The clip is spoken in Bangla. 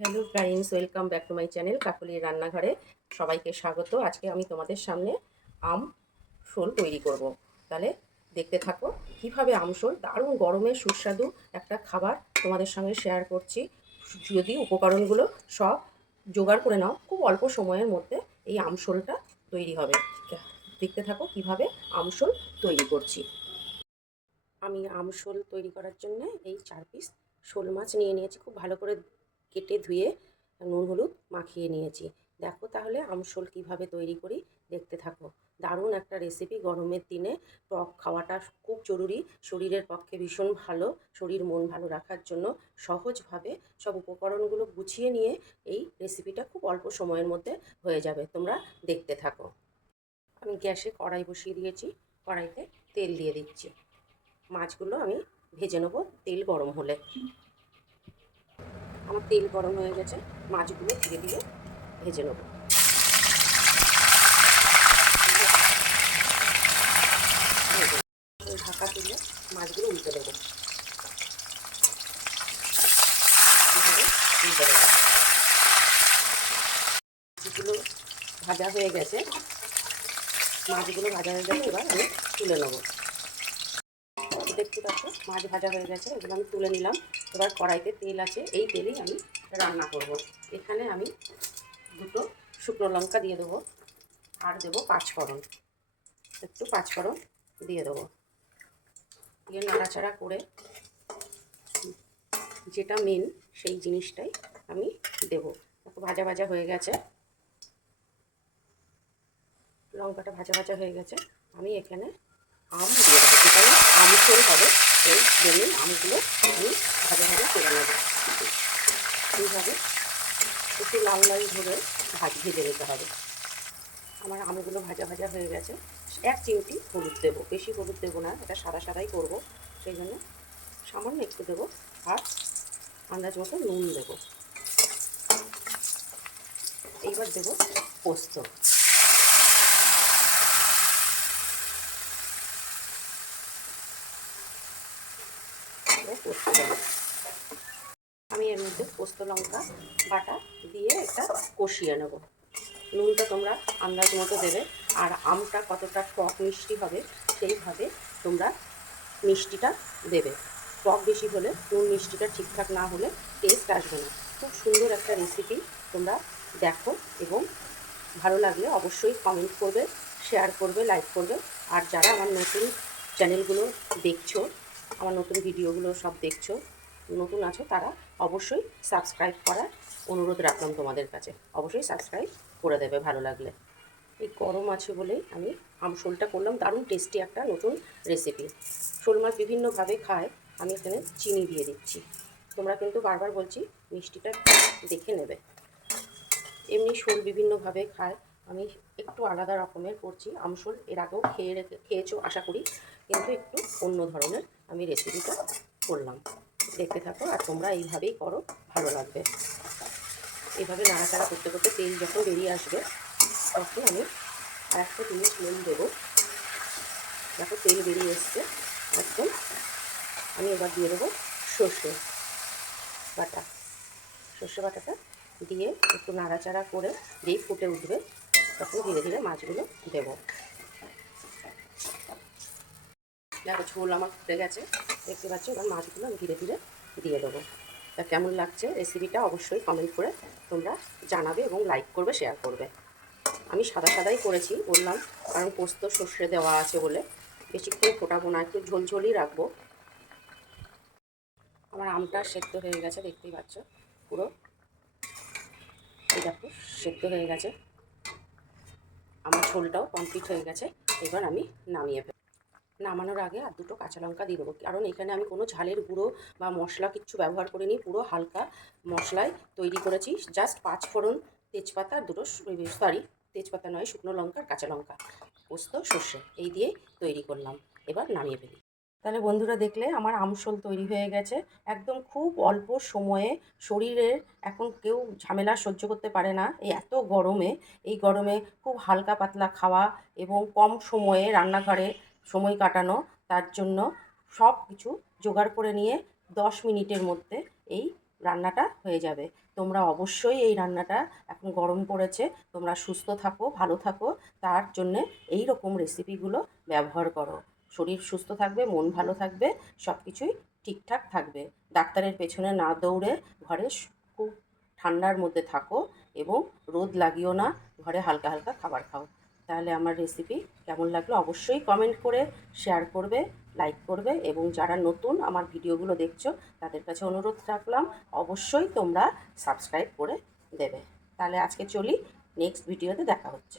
Hello friends welcome back to my channel কাকলির রান্নাঘরে। সবাইকে স্বাগত। আজকে আমি তোমাদের সামনে আম শোল তৈরি করব। তাহলে দেখতে থাকো কীভাবে আমশোল দারুণ গরমে সুস্বাদু একটা খাবার তোমাদের সঙ্গে শেয়ার করছি। যদি উপকরণগুলো সব জোগাড় করে নাও, খুব অল্প সময়ের মধ্যে এই আমশোলটা তৈরি হবে। দেখতে থাকো কীভাবে আমশোল তৈরি করছি। আমি আমশোল তৈরি করার জন্য এই চার পিস শোল মাছ নিয়ে নিয়েছি। খুব ভালো করে কেটে ধুয়ে নুন হলুদ মাখিয়ে নিয়েছি। দেখো তাহলে আমশোল কীভাবে তৈরি করি, দেখতে থাকো। দারুণ একটা রেসিপি গরমের দিনে। টক খাওয়াটা খুব জরুরি। শরীরের পক্ষে ভীষণ ভালো, শরীর মন ভালো রাখার জন্য সহজভাবে সব উপকরণগুলো গুছিয়ে নিয়ে এই রেসিপিটা খুব অল্প সময়ের মধ্যে হয়ে যাবে। তোমরা দেখতে থাকো। আমি গ্যাসে কড়াই বসিয়ে দিয়েছি। কড়াইতে তেল দিয়ে দিচ্ছি। মাছগুলো আমি ভেজে নেব তেল গরম হলে। আমার তেল গরম হয়ে গেছে, মাছগুলো ধীরে ধীরে ভেজে নেব। ঢাকা তুলে মাছগুলো উল্টে দেবো দেবো। মাছগুলো ভাজা হয়ে গেছে। মাছগুলো ভাজা হয়ে গেছে, এবার আমি তুলে নেব। দেখতে পাচ্ছ, মাছ ভাজা হয়ে গেছে, এগুলো আমি তুলে নিলাম। এবার কড়াইতে তেল আছে, এই তেলেই আমি রান্না করব। এখানে আমি দুটো শুকনো লঙ্কা দিয়ে দেবো, আর দেবো পাঁচফোড়ন। একটু পাঁচফোড়ন দিয়ে দেবো। দিয়ে নাড়াচাড়া করে যেটা মেন সেই জিনিসটাই আমি দেবো। ভাজা ভাজা হয়ে গেছে। লঙ্কাটা ভাজা ভাজা হয়ে গেছে। আমি এখানে আম দিয়ে দেবো এখানে আম করে হবে এই জন্য আমগুলো আমি ভাজা ভাজা করে নেব। এইভাবে একটু লাল লাল ধরে ভাজ, ভেজে নিতে হবে। আমার আমগুলো ভাজা ভাজা হয়ে গেছে। এক চিমটি হলুদ দেবো। বেশি হলুদ দেবো না, এটা সাদা সাদাই করব। সেই জন্য সামান্য একটু দেবো। আর আন্দাজ মতো নুন দেবো। এইবার দেবো পোস্ত। পোস্ত দেবো আমি এর মধ্যে পোস্ত লঙ্কা, বাটা দিয়ে একটা কষিয়ে নেব। নুনটা তোমরা আন্দাজ মতো দেবে। আর আমটা কতটা টক মিষ্টি হবে, সেইভাবে তোমরা মিষ্টিটা দেবে। টক বেশি হলে, নুন মিষ্টিটা ঠিকঠাক না হলে টেস্ট আসবে না। খুব সুন্দর একটা রেসিপি তোমরা দেখো এবং ভালো লাগলে অবশ্যই কমেন্ট করবে শেয়ার করবে লাইক করবে। আর যারা আমার নতুন চ্যানেলগুলো দেখছ আমার নতুন ভিডিওগুলো সব দেখছ, নতুন আছো তারা অবশ্যই সাবস্ক্রাইব করার অনুরোধ রাখলাম তোমাদের কাছে। অবশ্যই সাবস্ক্রাইব করে দেবে ভালো লাগলে। এই গরম আছে বলেই আমি আমশোলটা করলাম, দারুণ টেস্টি একটা নতুন রেসিপি শোল মাছ বিভিন্নভাবে খায়, আমি এখানে চিনি দিয়ে দিচ্ছি। তোমরা কিন্তু বারবার বলছি, মিষ্টিটা দেখে নেবে। এমনি শোল বিভিন্নভাবে খায়, আমি একটু আলাদা রকমের করছি। আমশোল এর আগেও খেয়ে রেখে, খেয়েছো আশা করি, কিন্তু একটু অন্য ধরনের আমি রেসিপিটা করলাম। দেখতে থাকো আর তোমরা এইভাবেই করো, ভালো লাগবে। এইভাবে নাড়াচাড়া করতে করতে তেল যখন বেরিয়ে আসবে, তখন আমি আর একটা জিনিস নুন দেবো। দেখো তেল বেরিয়ে এসছে, একদম। আমি এবার দিয়ে দেবো সর্ষে বাটা। সর্ষে বাটাটা দিয়ে একটু নাড়াচাড়া করে যেই ফুটে উঠবে, তখন ধীরে ধীরে মাছগুলো দেবো। দেখো ঝোল আমার ফুটে গেছে। দেখতে পাচ্ছ, এবার মাছগুলো আমি ধীরে ধীরে দিয়ে দেবো। তা কেমন লাগছে রেসিপিটা অবশ্যই কমেন্ট করে তোমরা জানাবে এবং লাইক করবে শেয়ার করবে। আমি সাদা সাদাই করেছি, বললাম, কারণ পোস্ত সর্ষে দেওয়া আছে বলে। বেশিক্ষণ ফোটাবো না, একটু ঝোলঝোলই রাখব। আমার আমটা সেদ্ধ হয়ে গেছে, দেখতেই পাচ্ছ, পুরো। দেখো, সেদ্ধ হয়ে গেছে। আমার ঝোলটাও কমপ্লিট হয়ে গেছে, এবার আমি নামিয়ে ফেলব। নামানোর আগে আর দুটো কাঁচা লঙ্কা দিয়ে দেবো। কারণ এখানে আমি কোনো ঝালের গুঁড়ো বা মশলা কিচ্ছু ব্যবহার করিনি, পুরো হালকা মশলায় তৈরি করেছি। জাস্ট পাঁচ ফোড়ন তেজপাতা, দুটো সরি তেজপাতা নয়, শুকনো লঙ্কা আর কাঁচা লঙ্কা, পোস্ত, সর্ষে, এই দিয়ে তৈরি করলাম। এবার নামিয়ে ফেলি। তাহলে বন্ধুরা দেখলে আমার আমসল তৈরি হয়ে গেছে। একদম খুব অল্প সময়ে শরীরের এখন কেউ ঝামেলা সহ্য করতে পারে না। এই এত গরমে, এই গরমে খুব হালকা পাতলা খাওয়া এবং কম সময়ে রান্নাঘরে সময় কাটানো, তার জন্য সব কিছু জোগাড় করে নিয়ে দশ মিনিটের মধ্যে এই রান্নাটা হয়ে যাবে। তোমরা অবশ্যই এই রান্নাটা এখন গরম পড়েছে তোমরা সুস্থ থাকো, ভালো থাকো, তার জন্যে এই রকম রেসিপিগুলো ব্যবহার করো। শরীর সুস্থ থাকবে, মন ভালো থাকবে সব কিছুই ঠিকঠাক থাকবে। ডাক্তারের পেছনে না দৌড়ে ঘরে খুব ঠান্ডার মধ্যে থাকো এবং রোদ লাগিও না, ঘরে হালকা হালকা খাবার খাও। তাহলে আমার রেসিপি কেমন লাগল অবশ্যই কমেন্ট করে শেয়ার করবে লাইক করবে এবং যারা নতুন আমার ভিডিওগুলো দেখছ তাদের কাছে অনুরোধ রাখলাম অবশ্যই তোমরা সাবস্ক্রাইব করে দেবে। তাহলে আজকে চলি নেক্সট ভিডিওতে দেখা হচ্ছে।